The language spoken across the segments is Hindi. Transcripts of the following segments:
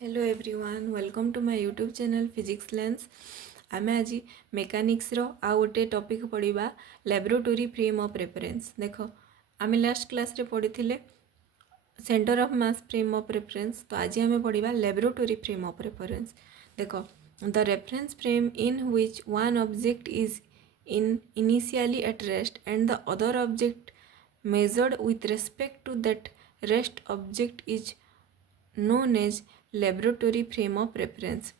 Hello everyone welcome to my YouTube channel physics lens. आम आज मेकानिक्स रो आ गोटे टॉपिक पढ़ा लैबोरेटरी फ्रेम ऑफ रेफरेंस। देख आम लास्ट क्लास रे पढ़ी centre of mass frame of reference, तो आज आम पढ़ा लैबोरेटरी फ्रेम ऑफ रेफरेंस। देख the reference frame in which one object is initially at rest and the other object measured with respect to that rest object is known as laboratory frame of reference.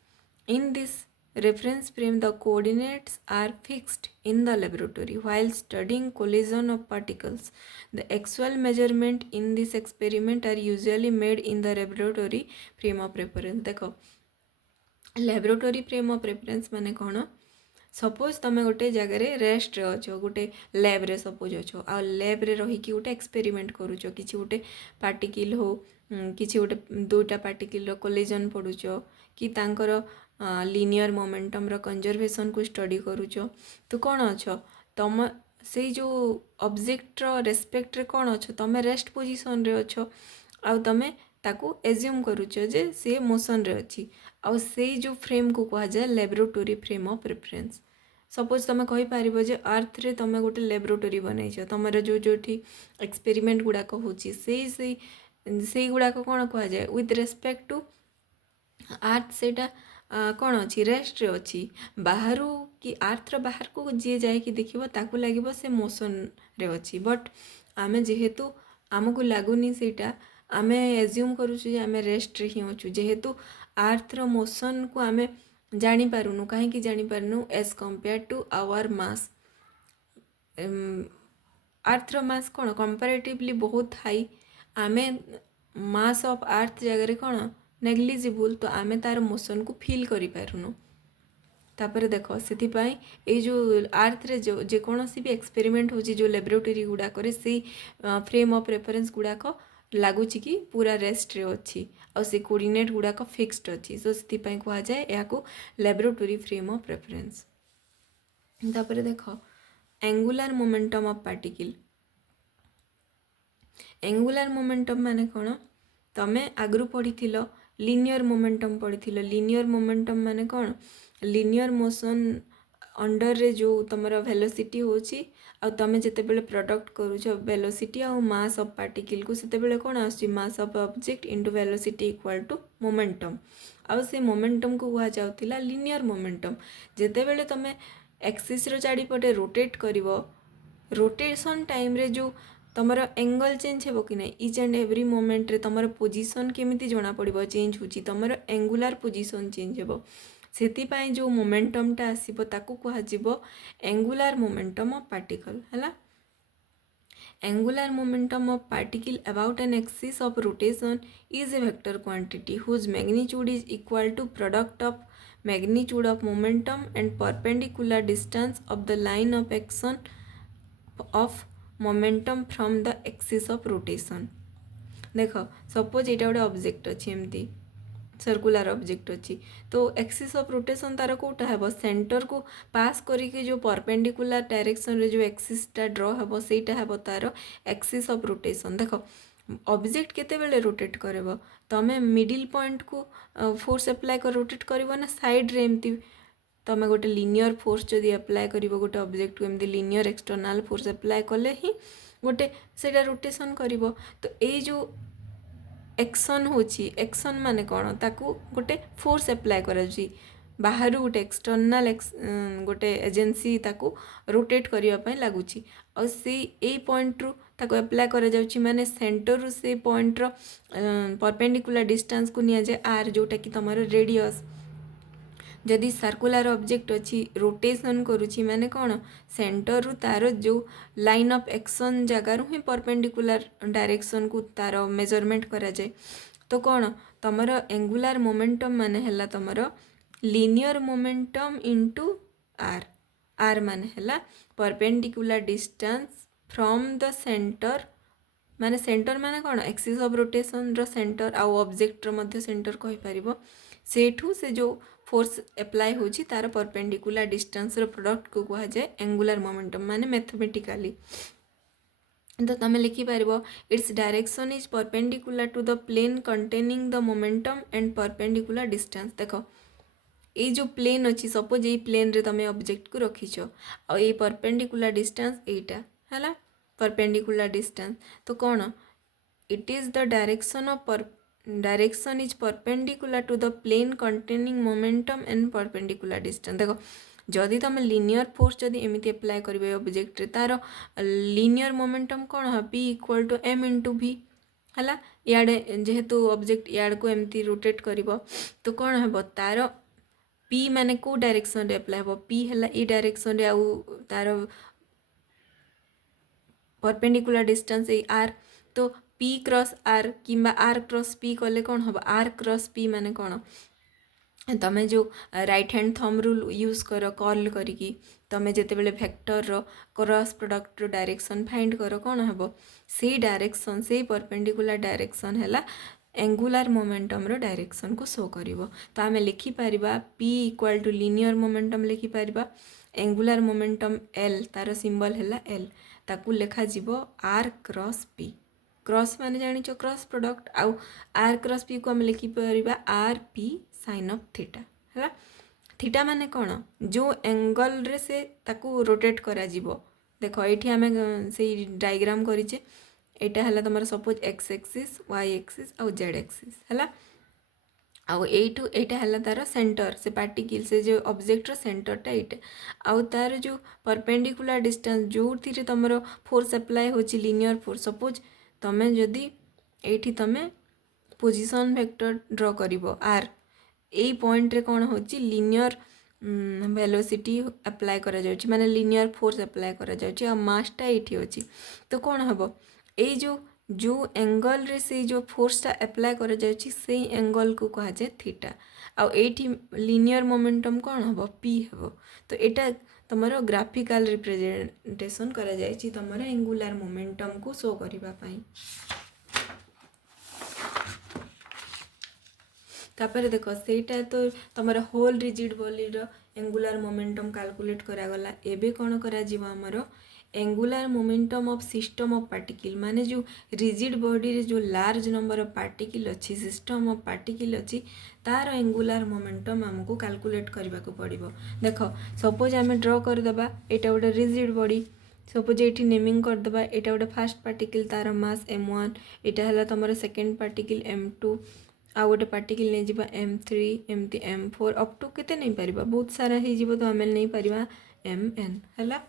In this reference frame, the coordinates are fixed in the laboratory while studying collision of particles. The actual measurement in this experiment are usually made in the laboratory frame of reference. देखो laboratory frame of reference माने कौन? सपोज तुम गोटे जगार रेस्ट अच्छ गोटे लैब्रे सपोज अच्छ आ लैब्रे रही गोटे एक्सपेरिमेंट करुच कि गोटे पार्टिकल हो कि गोटे दुईटा पार्टिकल कोलिजन पड़ुच कि तांकर लिनियर मोमेंटम कंजर्वेशन को स्टडी करुच तो कौन अच्छ तुम से जो ऑब्जेक्ट रेस्पेक्ट रे कौन अच्छ तुम रेस्ट पोजिशन रे अच्छ आ तुम ताकू एज्यूम करुच जे सी मोशन रे अच्छी आ से जो फ्रेम को कह जाए laboratory frame of reference. Suppose तुम कहीपर जे अर्थ रे तुम गोटे लैबोरेटरी बनईच तुम जो जो एक्सपेरिमेंट गुड़ाक से गुड़ाक कौन कह जाए विथ रेस्पेक्ट टू अर्थ से कौन अच्छी रेस्ट रे अच्छी बाहर कि अर्थ बाहर को जी जाए देखिए ताकू लगे से मोशन रे अच्छी बट आम जेहेतु आमको लगुनि सेटा आम एज्यूम करुचु आम रेस्ट रे ही अच्छु जेहेतु आर्थर मोशन को आम जानीपारुनु कहीं जानीपारुनु as compare to our mass. आर्थर मास कौन कंपेरेटिवली बहुत हाई आम मास ऑफ आर्थ जगह कौन नेग्लिजिबल तो आम तार मोशन को फील करि पारुनु। तापर देख से जो आर्थ रे जो जेकोसी भी एक्सपेरिमेंट हो जो लैबोरेटरी गुड़ाक से फ्रेम ऑफ रेफरेंस गुड़ाक लगुच कि पूरा रेस्ट रे अच्छी आ से कोऑर्डिनेट गुड़ाक फिक्स्ड अच्छी सो से कह जाए या लैबोरेटरी फ्रेम ऑफ रेफरेंस। तापर देख angular momentum of particle. Angular momentum माने कौन तमें आगु पढ़ी लिनियर मोमेंटम पढ़ी लिनियर मोमेंटम माने कौन लिनियर मोशन अंडर रे जो तुम वेलोसिटी होची आ तुम जितेबले प्रोडक्ट करुच वेलोसिटी आ मास ऑफ पार्टिकल को सेतेबेले कौन आसुची mass of object into velocity equal to momentum आ से मोमेंटम को कह जाउतिला लिनियर मोमेंटम। जेतेबेले तुम एक्सिस रो चारिपटे रोटेट करिवो रोटेशन टाइम रे जो तुम एंगल चेंज हो कि नहीं इच एंड एवरी मोमेंट रे तुम पोजिशन केमिति जना पड़ो चेंज होची तुम एंगुलर पोजिशन चेंज हो से जो मोमेंटमटा आसो ताकू कह एंगुलर मोमेंटम ऑफ पार्टिकल है। Angular momentum of particle about an axis of rotation is a vector quantity whose magnitude is equal to product of magnitude of momentum and perpendicular distance of the line of action of momentum from the axis of rotation. देख सपोज यहाँ गोटे ऑब्जेक्ट अच्छी एमती सर्कुलर ऑब्जेक्ट अच्छी तो एक्सिस ऑफ रोटेशन तार कौटा है सेंटर को पास करके जो परपेंडिकुलर डायरेक्शन रे जो एक्सिसटा ड्र हे सेटा है तार एक्सिस ऑफ रोटेशन। देख ऑब्जेक्ट केतेबेले रोटेट करब तमें मिडिल पॉइंट को फोर्स अप्लाई कर रोटेट करब ना साइड रे एमती तुम गोटे लिनियर फोर्स जदि अप्लाई कर गोटे ऑब्जेक्ट को एमती लिनियर एक्सटर्नल फोर्स अप्लाई कले ही गोटे सेटा रोटेशन करिवो। तो ये जो एक्शन होची एक्शन माने कौन ताकू गोटे फोर्स अप्लाई कर बाहर गोटे एक्सटर्नल गोटे एजेंसी ताकू रोटेट करने लगुच और से यही पॉइंट रु ताकू अप्लाई कर माने सेंटर रु से पॉइंट रो परपेंडिकुलर डिस्टेंस को निया जाए आर जोटा कि तुम रेडियस जदि सर्कुलर ऑब्जेक्ट अच्छी रोटेशन करुच्ची माने कौन सेंटर रु तार जो लाइन ऑफ एक्शन जगार ही परपेंडिकुलर डायरेक्शन को तार मेजरमेंट करा जाए तो कौन तुम एंगुलर मोमेंटम माने हैला तुम linear momentum into r r माने हैला perpendicular distance from the centre माने सेंटर माने कौन एक्सिस ऑफ रोटेशन रो सेंटर आउ ऑब्जेक्ट रो मध्य सेंटर कहि परिबो सेठू से जो फोर्स एप्लाई होची तार परपेंडिकुलर डिस्टेंस रो प्रोडक्ट को कह जाए एंगुलर मोमेंटम माने मैथमेटिकली। तो तुम लिखिपर its direction is perpendicular to the plane containing the momentum and perpendicular distance. देख ये जो प्लेन अच्छी सपोज ये प्लेन रे तुम ऑब्जेक्ट को रखीच आ ये परपेंडिकुलर डिस्टेंस एटा है परपेंडिकुलर डिस्टेंस तो कौन it is the direction is perpendicular to the plane containing momentum and perpendicular distance. देख जदि तुम लिनियर फोर्स जदि एमती अप्लाई कर ऑब्जेक्ट रे तार लिनियर मोमेंटम कौन है p equal to m into v है इे जेहेतु ऑब्जेक्ट इड़ को एमती रोटेट कर तो कौन है तार पी माने को डायरेक्शन रे अप्लाई हो पी है ई डायरेक्शन रे आउ तार परपेंडिकुलर डिस्टेंस ए आर तो पी क्रॉस आर कि आर क्रॉस पी कले कौन हम आर क्रॉस पी माने कौन तमें जो right hand thumb rule use कर कर्ल करिकी तमें जिते बेले वेक्टर रो क्रॉस प्रोडक्ट रो डायरेक्शन फाइंड कर कौन हम से डायरेक्शन से परपेंडिकुलर डायरेक्शन है एंगुलर मोमेंटम रो डायरेक्शन को शो करिवो। तो आमे लिखि परिबा p equal to linear momentum लिखि परिबा एंगुलर मोमेंटम l तार सिंबल है l ताकू लेखा जीवो r क्रॉस p क्रॉस माने जानी क्रॉस प्रोडक्ट आउ r क्रॉस p को आम लिखि परिबा r p sine of theta है थीटा माने कौन जो एंगल रे से ताकू रोटेट करा जीवो। देखो ये आम से डायग्राम करिचे एटा है तुम suppose x axis y axis आउ जेड एक्सिस है आउ एठू एटा है तार सेंटर से पार्टिकल से जो ऑब्जेक्ट रो सेंटरटा एटा आउ तार जो परपेंडिकुलर डिस्टेंस जो थी तुम फोर्स अप्लाई होची लिनियर फोर्स सपोज तमें जदि एठी तमें पोजीशन वेक्टर ड्रॉ करिवो आर यही पॉइंट रे कौन होची लिनियर वेलोसिटी अप्लाई करा जाउची माने लिनियर फोर्स अप्लाई करा जाउची आ मासटा एठी होची तो कौन हबो ये जो एंगल रे से जो फोर्सटा अप्लाई करा जाउची से एंगल को कहा जाए थीटा आउ एठी लिनियर मोमेंटम कौन हबो पी हबो तो एटा तमरो ग्राफिकल रिप्रेजेंटेशन करा जायछि तमरो एंगुलर मोमेंटम को शो करिबा पई। तापर देख सेटा तो तुम होल रिजिड बॉडी रो एंगुलर मोमेंटम कैलकुलेट करागला एबे कौन करा जीव हमर angular momentum of system of particle माने जो रिजिड बॉडी रे जो लार्ज नंबर ऑफ पार्टिकल अच्छी सिस्टम ऑफ पार्टिकल अच्छी तार एंगुलर मोमेंटम हमको कैलकुलेट करने को पड़ो। देख सपोज आम ड्र करदे एटा गोटे रिजिड बॉडी सपोज ये नेमिंग करदे एटा गोटे फास्ट पार्टिकल तार मास m1 एटा है तुम सेकेंड पार्टिकल m2 आ गोटे पार्टिकल नहीं जावा m3 एमती m4 अप टू केते नहीं पार बहुत सारा हो तो आम नहीं पार mn है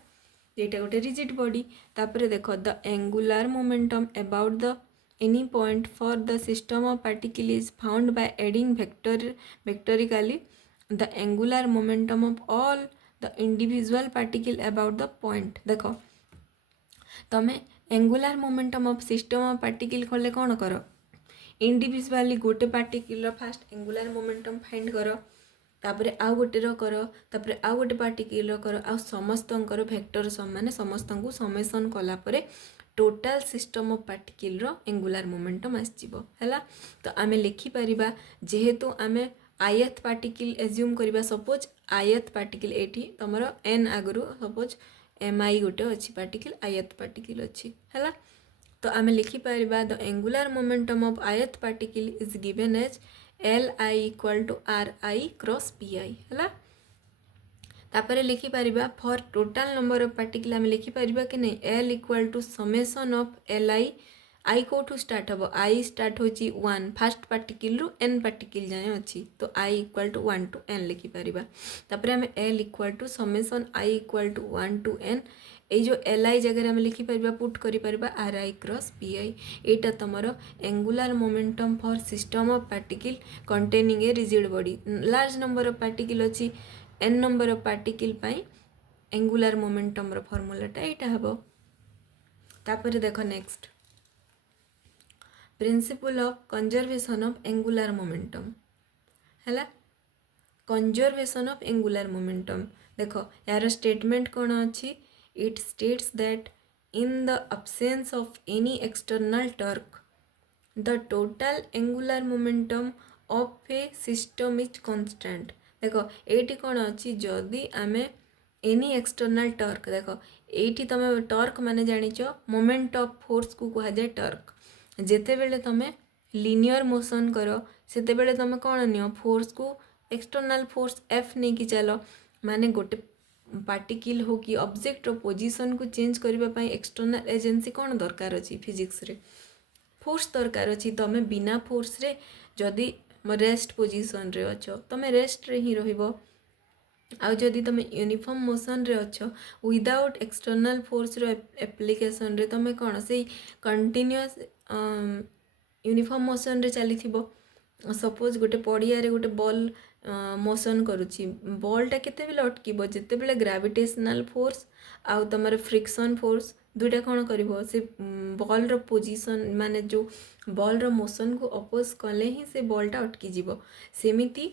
ये गोटे रिजिड बॉडी। तापर देख the angular momentum about the any point for the system of particle is found by adding vectorially the angular momentum of all the individual particle about the point. देख तमें angular momentum of system of particle कले कौन कर इंडिविजुअली गोटे particle first angular momentum find कर तापरे आउ गोटे कर तापरे आउ गोटे पार्टिकल कर आ समस्तंकर वेक्टर माने समस्त को समेसन कला परे टोटाल सिस्टम ऑफ पार्टिकल रो एंगुलर मोमेंटम आसीबो हैला। तो आमे लिखि परिबा जेहेतु आमे आयत पार्टिकल एज्यूम करिबा सपोज आयत पार्टिकल एठी तमरो n आगरु सपोज mi गोटे अछि पार्टिकल आयत पार्टिकल अछि हैला। तो आमे लिखि परिबा the angular momentum of ith particle is given as Li equal to Ri cross Pi है तापर लिखि परिबा for total number of particle आम लिखि परिबा कि नहीं L equal to summation of Li i कौटू स्टार्ट हम आई स्टार्ट होची 1 फास्ट पार्टिकल रु n पार्टिकल जाए अच्छी तो i equal to 1 to n लिखि परिबा तापर आम L equal to summation i equal to 1 to n ये जो Li जगह आम लिखि परिबा पुट करि परिबा Ri क्रॉस Pi एटा तमरो angular momentum for system of particle containing a rigid body large number of particle अच्छी n नंबर ऑफ पार्टिकल पाई एंगुलर मोमेंटम रो फॉर्मूलाटा एटा हबो। तापर देखो next principle of conservation of angular momentum है कंजर्वेशन ऑफ एंगुलर मोमेंटम देख यार स्टेटमेंट कौन अच्छी it states that in the absence of any external torque the total angular momentum of a system is constant। देख ये कौन अच्छी जदि आमे एनी एक्सटर्नाल टर्क देख ये तुम टर्क माने जानिच मोमेंट ऑफ फोर्स को कह जाए टर्क जेते बेले तुम लिनियर मोशन कर सेते बेले तुम कौन नियो फोर्स को एक्सटर्नाल फोर्स एफ नहीं कि चलो माने गोटे पार्टिकल हो कि ऑब्जेक्ट रो पोजीशन को चेंज करबा पई एक्सटर्नल एजेंसी कौन दरकार अछि फिजिक्स रे फोर्स दरकार अछि तमे बिना फोर्स रे जदि रेस्ट पोजीशन रे अछो तमे रेस्ट रे ही रहिबो आउ जदि तुम यूनिफॉर्म मोशन रे अच्छ विदाउट एक्सटर्नल फोर्स रो एप्लिकेशन रे तुम कौन से कंटिन्यूअस यूनिफॉर्म मोशन रे चली सपोज गोटे पड़िया रे गोटे बॉल मोशन करुच्ची बॉलटा केते बेले अटकिबो जेते बेले ग्रेविटेशनल फोर्स आउ तमर फ्रिक्शन फोर्स दुईटा कौन करिवो से बॉल रो पोजीशन माने जो बॉल रो मोशन को अपोज कले ही से बॉलटा अटकी जीवो सेमिति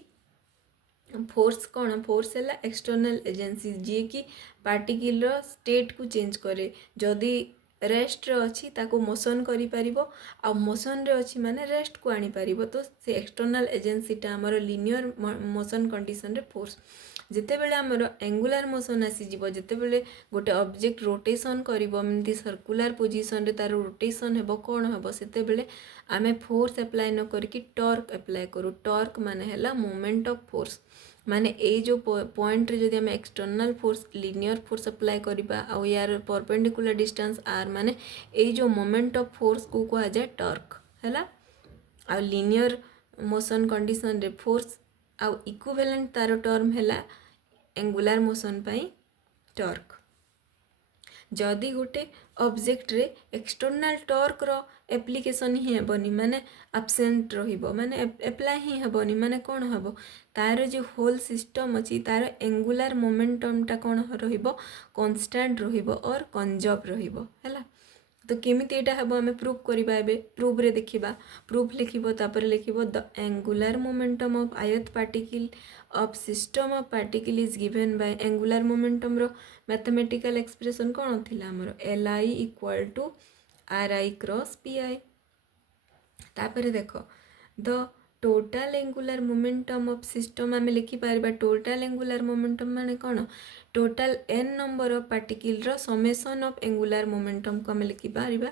फोर्स कौन फोर्स है एक्सटर्नल एजेंसी जी कि पार्टिकल रो स्टेट को चेंज करे जदि रेस्ट रे अच्छी ताको मोशन करि परिबो आ मोशन रे अच्छी माने रेस्ट को आनी परिबो तो से एक्सटर्नल एजेंसीटा आमर लिनियर मोशन कंडीशन रे फोर्स जिते बेले आमर एंगुलर मोशन आसी जीवो जिते बेले गोटे ऑब्जेक्ट रोटेशन करिवो एमती सर्कुलर पोजीशन रे तार रोटेशन हेबो कोन हेबो सेते बेले आमे फोर्स अप्लाई न करके टॉर्क अप्लाई करू टॉर्क माने हैला मोमेंट ऑफ फोर्स माने ए जो पॉइंट रे जदि हम external force linear force apply करिबा आ यार परपेंडिकुलर डिस्टेंस आर माने ए जो मोमेंट ऑफ फोर्स को कहा जाए टॉर्क हैला आ लिनियर मोशन कंडीशन रे फोर्स आ इक्विवेलेंट तार टर्म हैला एंगुलर मोशन पाई टॉर्क जदि गोटे ऑब्जेक्ट रे एक्सटर्नल टॉर्क रो एप्लिकेशन ही हेबनी माने एब्सेंट रहिबो माने अप्लाई ही हेबनी माने कोन हबो तार जो होल सिस्टम अछि तार एंगुलर मोमेंटम टा कोन रहिबो कांस्टेंट रहिबो और कंजर्व रहिबो हैला तो केमिति एटा हबो हमें प्रूव करिबा एबे प्रूफ रे देखिबा प्रूफ लिखिबो तापर लिखिबो the angular momentum of ith particle of system of particle is given by angular momentum रो मैथमेटिकल एक्सप्रेशन कोन थिला हमर li equal to ri cross pi तापर देखो the total angular momentum of system आम लिखि पारिबा टोटल एंगुलर मोमेंटम माने कौन total n number of particle रो समेसन ऑफ एंगुलर मोमेंटम को आम लिखि पारिबा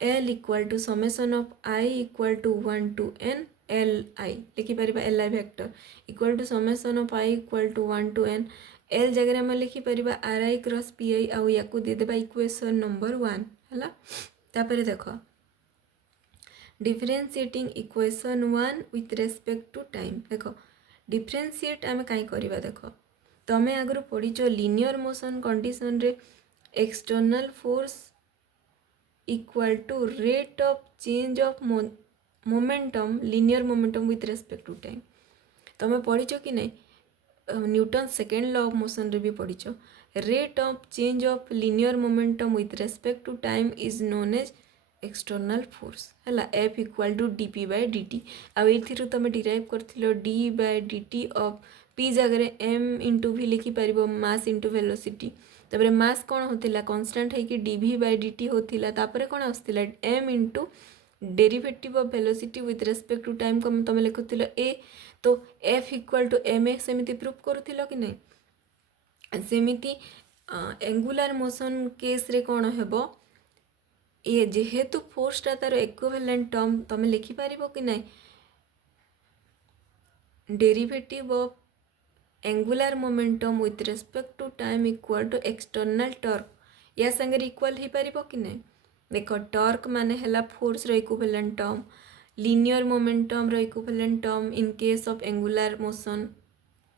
l equal to summation of i equal to 1 to n li लिखि पारिबा li vector equal to summation of i equal to 1 to n l जगह आम लिखि पारिबा ri क्रॉस pi आ याकू दे देबा इक्वेशन नंबर 1 हला तापर देखो differentiating equation 1 with respect to time देखो डिफरेंशिएट आम कहीं करवा देखो तमें आगर पढ़ीच लिनियर मोशन कंडीशन रे external force equal to rate of change of momentum linear momentum with respect to time तमें पढ़ीच कि नहीं Newton second law of motion रे भी पढ़ीच rate of change of linear momentum with respect to time is known as external force है F equal to D P by D T आउ तुम डिराइव कर D by D T of P जगह एम इंटू भी लिखिपर मास इंटू वेलोसिटी तापर मास कौन होता कन्स्टाट है डी भी बाय डी टी होता कौन आसला m into derivative of velocity with respect to time को तुम लिखुल ए तो F equal to m a सेमती प्रूफ करुल कि नहीं सेमती एंगुलर मोशन केस रे कौन हेबो ये जेहेतु फोर्सटा तार इक्विवेलेंट टर्म तुम लिखिपर कि नहीं derivative of angular momentum with respect to time equal to external torque या संगे इक्वल हो पार कि नहीं देख टॉर्क माने हैला फोर्स रो इक्विवेलेंट टर्म लिनियर मोमेंटम रो equivalent term in case of angular motion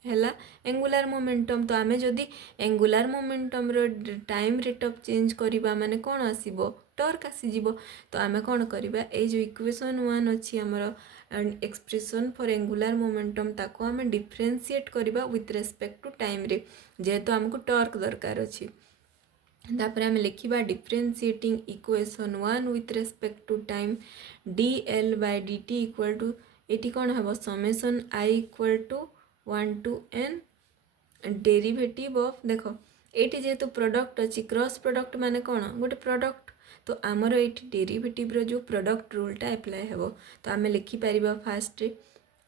हैला एंगुलर मोमेंटम तो आमे जदि एंगुलर मोमेंटम रो टाइम रेट ऑफ चेंज करिबा माने कौन आसीबो टॉर्क आसीजिबो तो आमे कौन करिबा ए जो इक्वेशन 1 अछि हमर एक्सप्रेशन फॉर एंगुलर मोमेंटम ताको आमे डिफरेंशिएट करिबा विथ रेस्पेक्ट टू टाइम रे जेहेतु हमको टॉर्क दरकार अछि तापर आमे लिखिबा differentiating equation 1 with respect to time dl by dt equal to एटी कौन हेबो summation i equal to 1 to n derivative of देखो ये जेहेतु प्रोडक्ट अच्छी क्रॉस प्रोडक्ट माने कौन गोटे प्रोडक्ट तो आमर ये डेरिवेटिव रो जो प्रोडक्ट रूलटा अप्लाई हेबो तो आम लिखिपर fast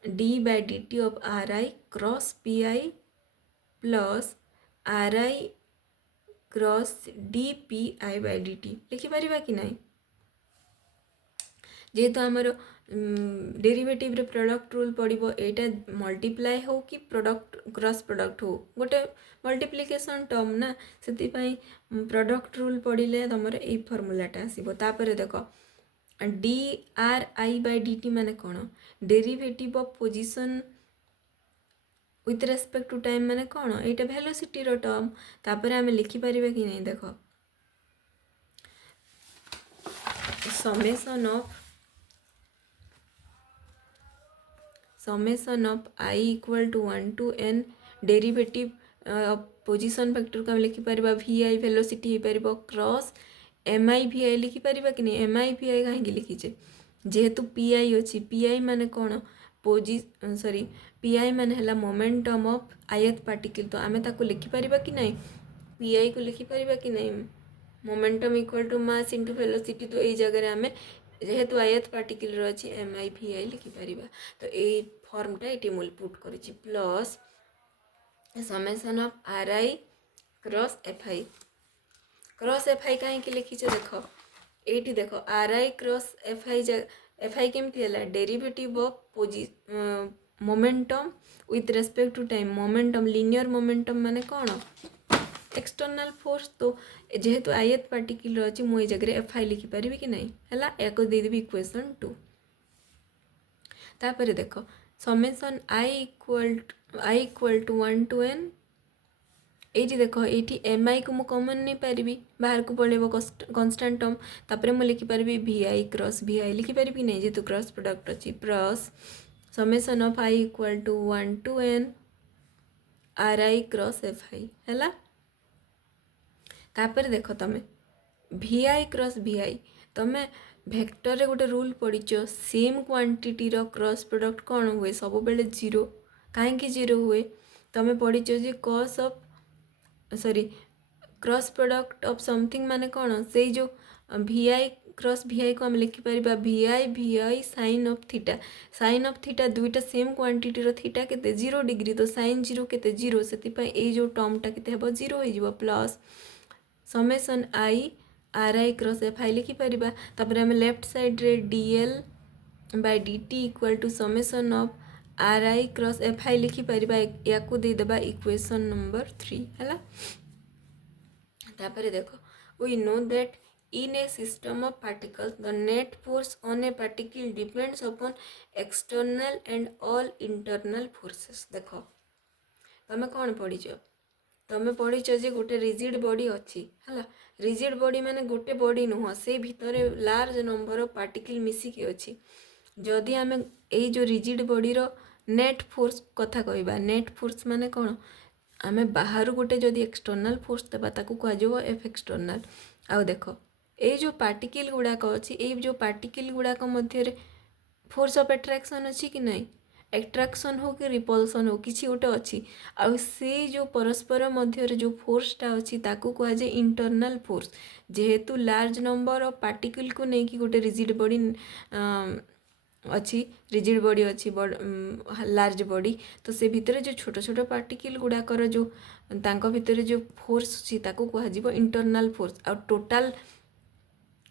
D by D T of are I cross P I plus R I cross D P I by D T लिखिपर कि ना जेहेतु आमर डेरिवेटिव रे प्रोडक्ट रूल पड़ो यहाँ मल्टीप्लाई हो कि प्रोडक्ट क्रॉस प्रोडक्ट हो गोटे मल्टीप्लिकेशन टर्म ना से प्रोडक्ट रूल पड़े तुम ये फर्मूलाटा आसो तापर देख d r i by D T माने कौन derivative of position with respect to time माने कौन यहाँ वेलोसिटी रो टर्म तापर आम लिखिपर कि नहीं देख summation of I equal to 1 to n derivative position factor को लिखिपर वी आई वेलोसिटी हो पार क्रॉस एम आई वी आई लिखिपर कि नहीं एम आई वी आई कहीं लिखीचे जेहेतु पी आई अच्छी पी आई मान कौन पी आई मान है मोमेंटम ऑफ आयत पार्टिकल तो आम ताको लिखिपर कि नहीं पी आई को लिखिपर कि नहीं momentum equal to mass into velocity तो यही जगह आम जेहेतु आयत पार्टिकल अच्छी एम आई वी आई लिखिपर तो ये फर्मटा ये मुझे पुट कर plus summation of are I cross F i कहीं लिखीचे देख ये देख r I cross F i केमती है derivative of momentum with respect to time momentum linear momentum माने कौन एक्सटर्नल फोर्स तो जेहेतु आयत पार्टिकल अच्छी मुझे जगह एफ आई लिखिपर कि नहीं है या देदेवी इक्वेशन 2 तापर देख summation i equal to 1 to n ये देख ये एम आई को मुझे कमन नहीं पारि बाहर को पड़ेब कन्स्टाट टर्म तापर मुझे लिखिपर वी आई क्रॉस वी आई लिखिपर कि नहीं जेहेतु क्रॉस प्रोडक्ट अच्छी plus summation of I equal to 1 to n R I cross F I है तापर देख तुम V I cross V I तुम वेक्टर रे गोटे रूल पढ़ीच सेम क्वांटिटी रो क्रॉस प्रोडक्ट कौन हुए सब बेले जीरो कहीं जीरो हुए तुम पढ़ीच जे cos of cross product of something माने कौन से जो V I cross V I को आम लिखिपर we I sine of theta दुईटा सेम क्वांटिटी रो थीटा केते 0 डिग्री तो साइन 0 केते 0 से ये जो टर्मटा केते हेबो 0 हो plus summation I R I cross F I लिखिपर तापर आम लेफ्ट साइड रे D L by D T equal to summation of are I cross F I लिखिपर या देदेबा इक्वेशन नंबर 3 है तापर देख we know that in a system of particles the net force on a particle depends upon external and all internal forces देख तुम कौन पढ़ीच तुम पढ़ीच जे गोटे रिजिड बॉडी अच्छी है रिजिड बॉडी माने गोटे बॉडी नुह से भितर लार्ज नंबर ऑफ पार्टिकल मिसिकी अच्छी जदि आम ये जो रिजिड बॉडीर नेट फोर्स कथा कहवा नेट फोर्स माने कौन आम बाहर गोटे जदि एक्सटर्नाल फोर्स देवा ताकू कह एफ एक्सटर्नाल आउ देख ये जो पार्टिकल गुड़ाक अच्छी ये जो पार्टिकल गुड़ाक मध्य फोर्स ऑफ एट्रैक्शन अच्छी कि नहीं एट्रैक्शन हो कि रिपल्सन हो किसी गोटे अच्छी आउ से जो परस्पर मध्य जो फोर्सटा अच्छी ताकू कहुए इंटरनल फोर्स जेहेतु लार्ज नंबर ऑफ पार्टिकल को लेकिन गोटे रिजिड बॉडी अच्छी रिजिड बॉडी अच्छी लार्ज बॉडी तो से भितर जो छोट छोट पार्टिकल गुड़ाकर जो तांको भितर जो फोर्स अच्छी ताकू कहुए इंटरनल फोर्स आ टोटाल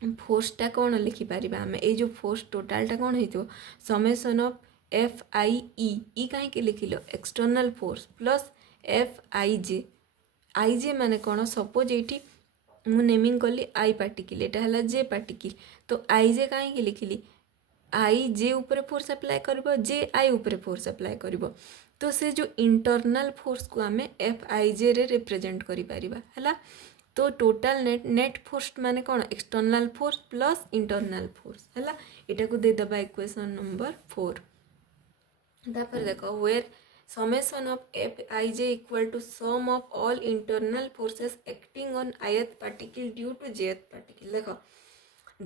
फोर्सटा कौन लिखिपर आम ये जो फोर्स टोटालटा कौन हो summation of F I E कहीं लिखिल एक्सटर्नाल फोर्स प्लस एफ आई जे माने कौन सपोज ये मु नेमिंग कली आई पार्टिकल यहाँ है जे पार्टिकल तो आई जे कहीं लिखिली आई जे ऊपर फोर्स अप्लाई कर जे आई ऊपर फोर्स अप्लाई कर तो से जो इंटरनल फोर्स को आम एफ आई जे रे रिप्रेजेंट करा तो टोटाल नेट फोर्स माने कौन external force plus internal force है यहाँ को देदेबा इक्वेशन नंबर 4 तापर देख where summation of F I j equal to sum of all internal forces acting on ith particle due to jth particle देख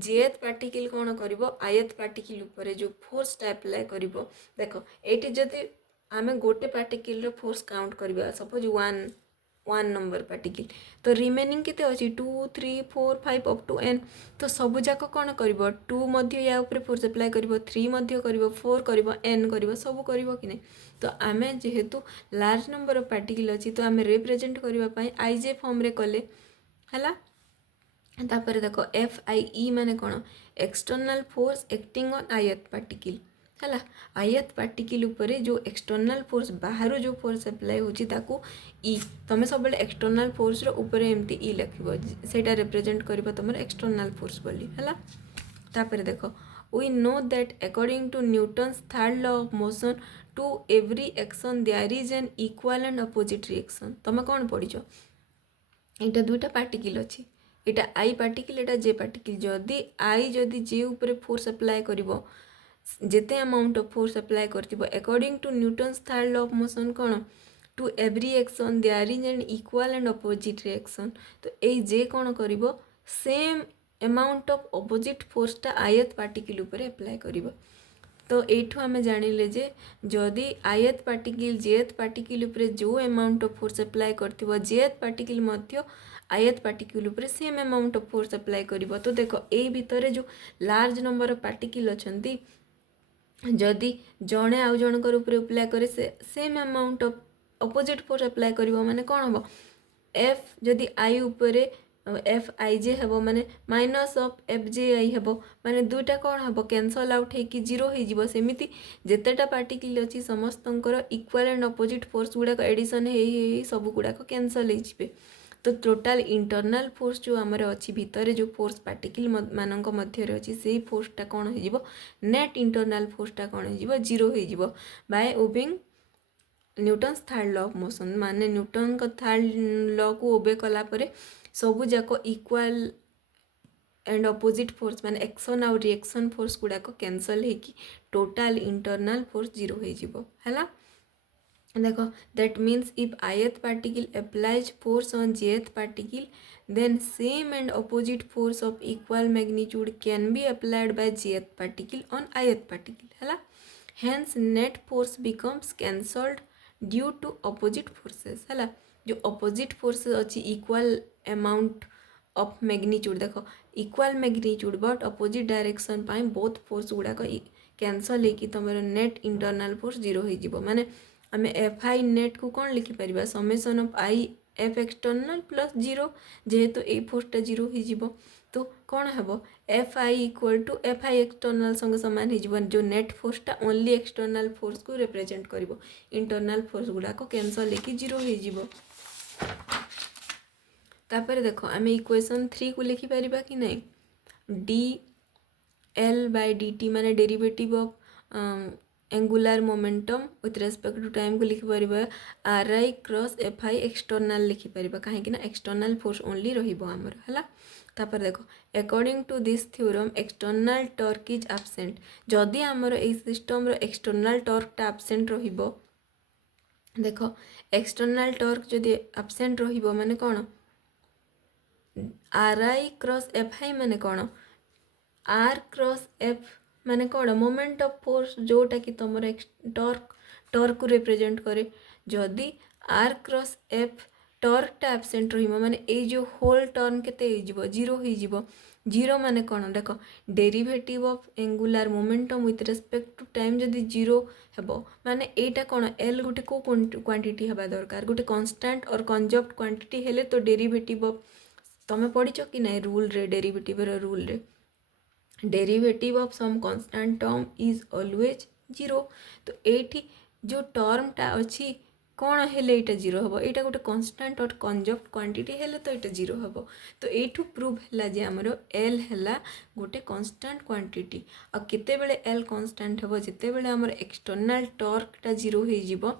जेथ पार्टिकल कौन कर आयत पार्टिकल ऊपर जो फोर्सटा अप्लाई कर देख ये जदि आम गोटे पार्टिकल फोर्स काउंट करवा सपोज 1 वन नंबर पार्टिकल तो रिमेनिंग केते अछि 2 3 4 5 अप टू n तो सब जाक कौन करिवो 2 मध्य या ऊपर फोर्स अप्लाई करिवो 3 मध्य करिवो 4 करिवो n करिवो सब करिवो कि नहीं तो आमे जेहेतु लार्ज नंबर ऑफ पार्टिकल अछि तो आमे रिप्रेजेंट करबा पई आईजे फॉर्म रे कले हला तापर देखो एफ आई ई माने कौन external force acting on ith particle है आयत पार्टिकल उपरे जो एक्सटर्नल फोर्स बाहर जो फोर्स अप्लाई होची ताको ई तुम सब एक्सटर्नल फोर्स रो उपरे एमती ई लिखिबो सेटा रिप्रेजेंट करबो तुम एक्सटर्नल फोर्स बोली है तापर देखो we know that according to Newton's third law of motion to every action there is an equal and opposite reaction तुम कौन पढ़िछ एटा दुईटा पार्टिकल अछि एटा आई पार्टिकल एटा जे पार्टिकल जदि आई जदि जे ऊपर फोर्स अप्लाई करिवो जेते अमाउंट ऑफ फोर्स अप्लाई करथिबो according to Newton's third law of motion कौन to every action there is an equal and opposite reaction तो ए जे कौन करिवो सेम अमाउंट ऑफ अपोजिट फोर्सटा आयत पार्टिकल ऊपर अप्लाई करिवो तो एठू आमे जानिले जे जदि आयत पार्टिकल जेथ पार्टिकल ऊपर जो अमाउंट ऑफ फोर्स अप्लाई करथिबो जेथ पार्टिकल मध्य आयत पार्टिकल ऊपर same amount of force apply करिवो तो देखो ए भितरे जो लार्ज नंबर ऑफ पार्टिकल अछंती जदि जड़े आउ जनकर ऊपर अप्लाई करे से same amount of opposite force apply करिवो माने कोन हबो एफ जदि आई ऊपर एफ आई जे हेबो माने माइनस ऑफ एफ जे आई हेबो माने दुईटा कौन हेबो कैंसल आउट है कि जीरो हो जिवो सेमिति जेतेटा पार्टिकल अछि समस्तंकर इक्वल एंड अपोजिट फोर्स गुडा एडिशन हे सब गुडा कैंसल हो जिवे तो टोटाल इंटरनल फोर्स जो आमर अच्छी भितर जो फोर्स पार्टिकल मानक मध्य अच्छी से फोर्सटा कौन हो नेट इंटरनल फोर्सटा कौन हो जीरो हो by obeying Newton's third law of motion माने न्यूटन का थर्ड लॉ को ओबे कला परे सबू जाक इक्वल एंड अपोजिट फोर्स माने एक्शन आउ रिएक्शन फोर्स गुड़ाक कैंसल होगी टोटाल इंटरनल फोर्स जीरो हो है देखो that means if ith particle applies force on jth particle then same and opposite force of equal magnitude can be applied by jth particle on ith particle है hence net force becomes cancelled due to opposite forces है जो opposite forces अच्छी equal amount of magnitude देखो equal magnitude but opposite direction पाए both force गुड़ाक कैंसल होगी तुम net internal force जीरो हो माने आमे एफ आई नेट को कौन लिखिपर summation of I F external plus zero जेहेतु ए फोर्सटा जीरो हो तो कौन हम F I equal to F I external संगे सामान हो जो नेट फोर्सटा ओनली एक्सटर्नल फोर्स को रिप्रेजेंट कर इंटरनल फोर्स गुड़ाक कैंसल लेकिन जीरो हो तापर देखो आमे इक्वेशन 3 को लिखिपर कि नहीं D L by D T माने derivative of angular momentum with respect to time को लिखिपर R I cross F I external लिखिपर कहीं एक्सटर्नल फोर्स ओनली रमर है तापर देखो according to this theorem external torque is absent जदि आमर ए सिस्टम एक्सटर्नल टॉर्कटा एब्सेंट रहिबो देखो एक्सटर्नल टॉर्क जदि एब्सेंट रहिबो माने कौन R I cross F I माने कौन आर क्रॉस एफ माने कौन मोमेंट ऑफ फोर्स जोटा कि तुम टॉर्क को रिप्रेजेंट करे जदि आर क्रॉस एफ टॉर्कटा एब्सेंट रहिबो माने ए जो होल टर्म केते हो जीरो हो जीरो माने कौन देख derivative of angular momentum with respect to time जदि जीरो हेबो माने एटा कौन एल गोटे को क्वांटिटी हेबा दरकार गोटे कांस्टेंट और कंजर्व्ड क्वांटिटी हेले तो डेरिवेटिव ऑफ तमे पढ़िछ कि नहीं रूल रे डेरिवेटिव रो रूल रे derivative of sum constant term is always zero तो एठी जो टर्मटा अच्छी कौन हेले एटा जीरो हम यहाँ गोटे कांस्टेंट और कंजर्व्ड क्वांटिटी हेले तो यहाँ जीरो हम तो यू प्रूव है जे आमर एल है गोटे कांस्टेंट क्वांटिटी आ केतेबेले एल कांस्टेंट हम जिते बेले आमर एक्सटर्नल टॉर्कटा जीरो हो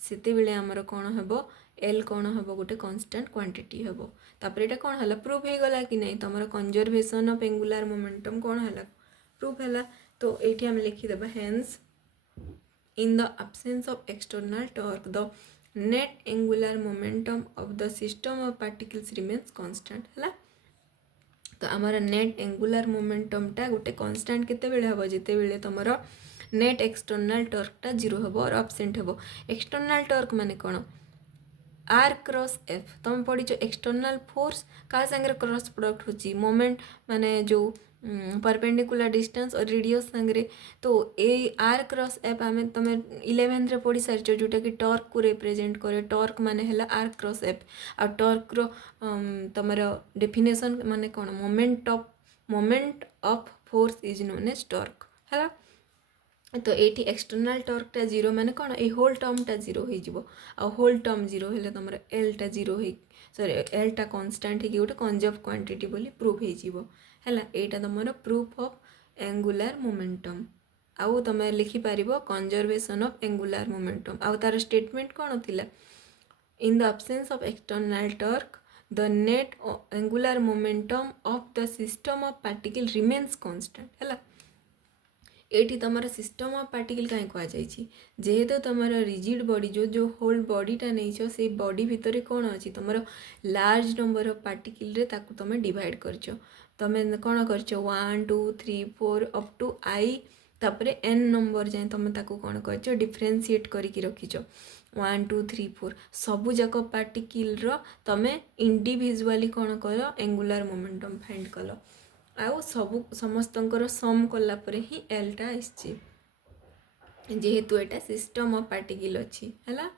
सेते बेले आमर कौन हम एल कौन हम गोटे कांस्टेंट क्वांटिटी हम तापर यहाँ कौन है प्रूव हो गला कि नहीं तुम कंजर्वेशन ऑफ एंगुलर मोमेंटम कौन है प्रूव है तो ये आम लिखिदेबा hence in the absence of external torque the net angular momentum of the system of particles remains constant है तो आमर नेट एंगुलर मोमेंटम टा गोटे कांस्टेंट केते बेले हबो जेते बेले तमरो नेट एक्सटर्नल टॉर्क टा जीरो हबो और एब्सेंट हबो एक्सटर्नल टॉर्क माने कोन आर क्रॉस एफ तुम पढ़ी एक्सटर्नाल फोर्स क्या सांगे क्रॉस प्रोडक्ट होची मोमेंट माने जो परपेंडिकुलर डिस्टेंस और रेडियस सांगे तो ए आर क्रॉस एफ आम तुम 11th रे पढ़ी सारी जोटा कि टॉर्क को रिप्रेजेंट करे टॉर्क माने है आर क्रॉस एफ आ टॉर्क रो तुम डेफिनेशन माने कौन moment of force is known as torque है तो ये एक्सटर्नाल टॉर्कटा जीरो माने कौन ये होल टर्मटा जीरो हो होल टर्म जीरो हेले तुम एलटा जीरो हो सॉरी एलटा कन्स्टांट हो गोटे कंजर्व क्वांटिटी बोली प्रूफ हो एटा तुम प्रूफ ऑफ एंगुलर मोमेंटम आउ तुम लिखिपार कंजर्वेशन ऑफ एंगुलर मोमेंटम आउ तार स्टेटमेंट कौन थिला in the absence of external torque the net angular momentum of the system of particle remains constant है ये तुम सिस्टम ऑफ पार्टिकल कहीं कहुई जेहेतु तुम रिजिड बॉडी जो होल बॉडीटा नहीं से बॉडी भितर कौन अच्छी तुम लार्ज नंबर ऑफ पार्टिकल रे ताकू तुम डिवाइड कर तुम कौन कर 1 2 3 4 अप टू आई तापर एन नंबर जाए तुम ताकू कौन कर डिफरेन्सीएट करके रखीच 1 2 3 4 सबू जाक पार्टिकल तुम इंडिविजुअली कौन कर एंगुलर मोमेंटम फाइंड कल आउ सबू समस्तंकर सम कला परे ही एलटा आसी जेहेतु एटा सिस्टम ऑफ पार्टिकल अच्छी है।